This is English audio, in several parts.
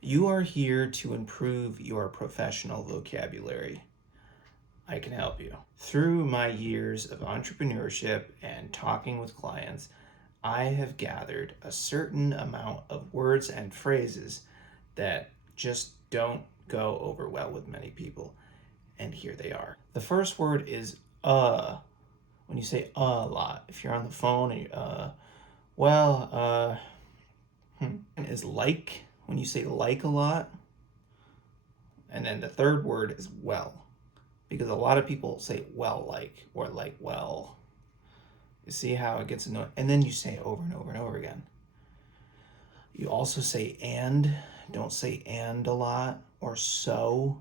You are here to improve your professional vocabulary. I can help you. Through my years of entrepreneurship and talking with clients, I have gathered a certain amount of words and phrases that just don't go over well with many people. And here they are. The first word is when you say a lot. If you're on the phone and you well, is like when you say like a lot. And then the third word is well, because a lot of people say well like or like well. You see how it gets annoying? And then you say it over and over and over again. You also say and. Don't say and a lot or so.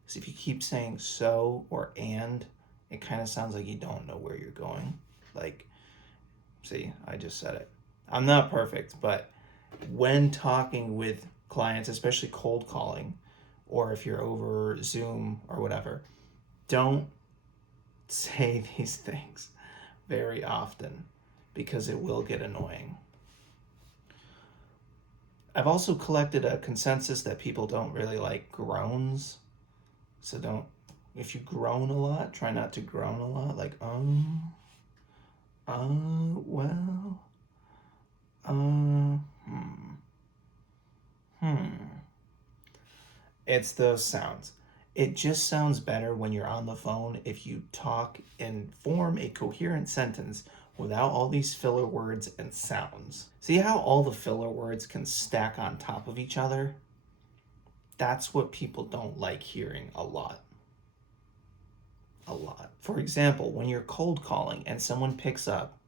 Because if you keep saying so or and, it kind of sounds like you don't know where you're going. Like, see, I just said it. I'm not perfect, but when talking with clients, especially cold calling, or if you're over Zoom or whatever, don't say these things very often because it will get annoying. I've also collected a consensus that people don't really like groans. So if you groan a lot, try not to groan a lot. Like, well, hmm. It's those sounds. It just sounds better when you're on the phone if you talk and form a coherent sentence without all these filler words and sounds. See how all the filler words can stack on top of each other? That's what people don't like hearing a lot. A lot. For example, when you're cold calling and someone picks up,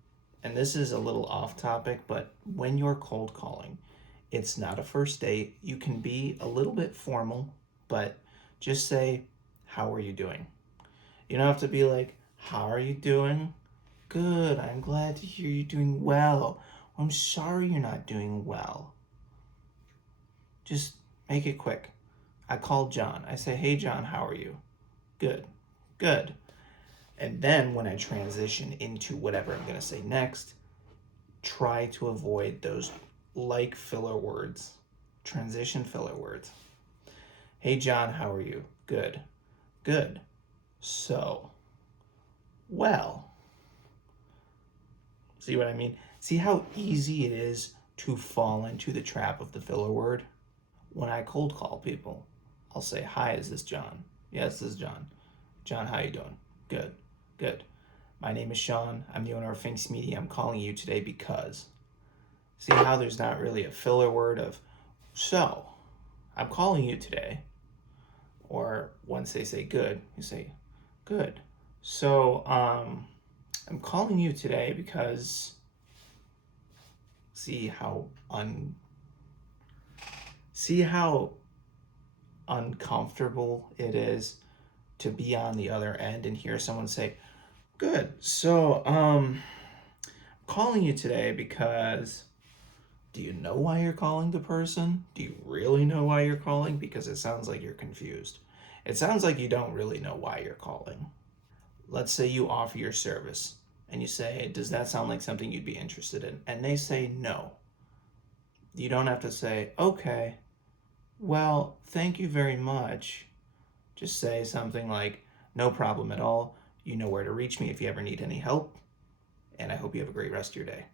and this is a little off topic, but when you're cold calling, it's not a first date. You can be a little bit formal, but just say, how are you doing? You don't have to be like, how are you doing? Good, I'm glad to hear you're doing well. I'm sorry you're not doing well. Just make it quick. I call John. I say, hey, John, how are you? Good, good. And then when I transition into whatever I'm going to say next, try to avoid those like filler words, transition filler words. Hey, John, how are you? Good, good. So, well. See what I mean? See how easy it is to fall into the trap of the filler word? When I cold call people, I'll say, hi, is this John? Yes, this is John. John, how you doing? Good, good. My name is Sean. I'm the owner of Finks Media. I'm calling you today because. See how there's not really a filler word of, so, I'm calling you today. Or once they say good, you say, good. So, I'm calling you today because see how uncomfortable it is to be on the other end and hear someone say, good. So, calling you today because do you know why you're calling the person? Do you really know why you're calling? Because it sounds like you're confused. It sounds like you don't really know why you're calling. Let's say you offer your service and you say, does that sound like something you'd be interested in? And they say no. You don't have to say, okay, well, thank you very much. Just say something like, no problem at all. You know where to reach me if you ever need any help. And I hope you have a great rest of your day.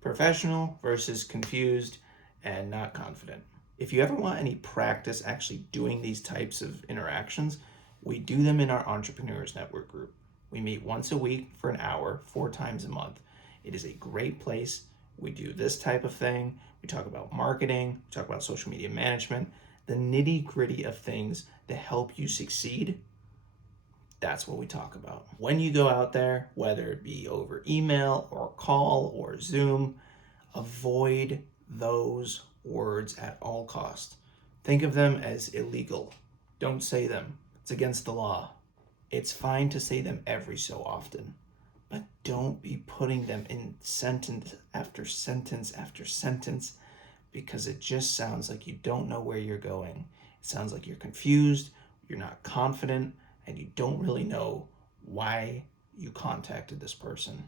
Professional versus confused and not confident. If you ever want any practice actually doing these types of interactions, we do them in our Entrepreneurs Network group. We meet once a week for an hour, 4 times a month. It is a great place. We do this type of thing. We talk about marketing, we talk about social media management, the nitty-gritty of things that help you succeed. That's what we talk about. When you go out there, whether it be over email or call or Zoom, avoid those words at all costs. Think of them as illegal. Don't say them. It's against the law. It's fine to say them every so often, but don't be putting them in sentence after sentence after sentence because it just sounds like you don't know where you're going. It sounds like you're confused, you're not confident, and you don't really know why you contacted this person.